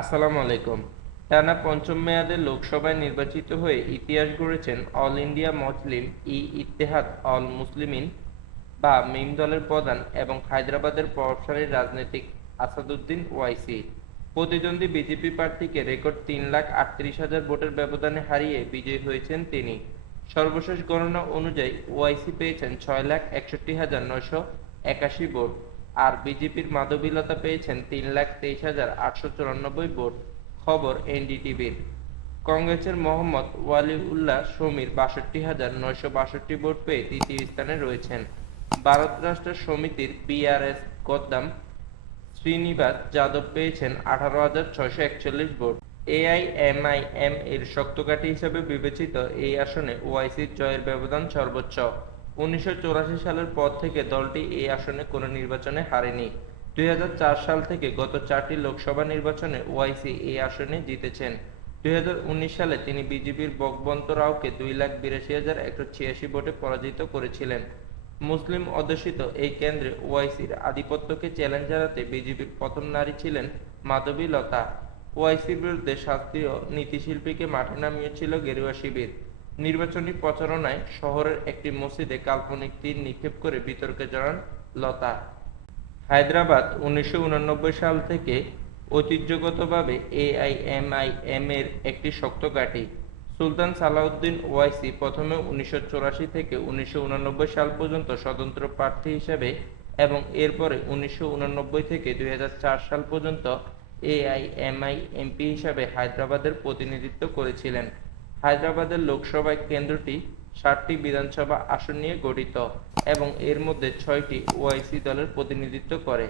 আসসালামু আলাইকুম। টানা পঞ্চম মেয়াদে লোকসভায় নির্বাচিত হয়ে ইতিহাস গড়েছেন অল ইন্ডিয়া মুসলিম ই ইত্তেহাদ অল মুসলিমিন বা মিম দলের প্রধান এবং হায়দ্রাবাদের প্রভাবশালী রাজনৈতিক আসাদুদ্দিন ওয়াইসি। প্রতিদ্বন্দ্বী বিজেপি প্রার্থীকে রেকর্ড তিন লাখ আটত্রিশ হাজার ভোটের ব্যবধানে হারিয়ে বিজয়ী হয়েছেন তিনি। সর্বশেষ গণনা অনুযায়ী ওয়াইসি পেয়েছেন ছয় লাখ একষট্টি হাজার নয়শো একাশি ভোট। আর বিজেপির মাধবীলতা পেয়েছেন তিন লাখ তেইশ হাজার আটশো চুরানব্বই ভোট। খবর এনডিটিভির। কংগ্রেসের মোহাম্মদ ওয়ালিউল্লাহ সমীর বাষট্টি হাজার নয়শো বাষট্টি ভোট পেয়ে তৃতীয় স্থানে রয়েছেন। ভারত রাষ্ট্র সমিতির বিআরএস গদ্দাম শ্রীনিবাস যাদব পেয়েছেন আঠারো হাজার ছয়শো একচল্লিশ ভোট। এআইএমআইএম এর শক্তকাঠি হিসেবে বিবেচিত এই আসনে ওআইসির জয়ের ব্যবধান সর্বোচ্চ। উনিশশো সালের পর থেকে দলটি এই আসনে কোনো নির্বাচনে হারেনি। দুই হাজার চার সাল থেকে গত চারটি লোকসভা নির্বাচনে ওআইসি এই আসনে জিতেছেন। দুই হাজার উনিশ সালে তিনি বিজেপির বকবন্ত রাওকে দুই লাখ বিরাশি হাজার একশো ছিয়াশি ভোটে পরাজিত করেছিলেন। মুসলিম অধ্যুষিত এই কেন্দ্রে ওয়াইসির আধিপত্যকে চ্যালেঞ্জ জানাতে বিজেপির প্রথম নারী ছিলেন মাধবী লতা। ওয়াইসির বিরুদ্ধে শাস্ত্রীয় নীতিশিল্পীকে মাঠে নামিয়েছিল গেরুয়া শিবির। নির্বাচনী প্রচারণায় শহরের একটি মসজিদে কাল্পনিক তীর নিক্ষেপ করে বিতর্কে জড়ান লতা। হায়দ্রাবাদ উনিশশো সাল থেকে ঐতিহ্যগতভাবে এআইএমআইএম এর একটি শক্ত ঘাঁটি। সুলতান সালাউদ্দিন ওয়াইসি প্রথমে উনিশশো চুরাশি থেকে উনিশশো সাল পর্যন্ত স্বতন্ত্র প্রার্থী হিসেবে এবং এরপরে উনিশশো থেকে দুই হাজার চার সাল পর্যন্ত এআইএমআই এমপি হিসাবে হায়দ্রাবাদের প্রতিনিধিত্ব করেছিলেন। হায়দ্রাবাদের লোকসভা কেন্দ্রটি ষাটটি বিধানসভা আসন নিয়ে গঠিত এবং এর মধ্যে ছয়টি ওআইসি দলের প্রতিনিধিত্ব করে।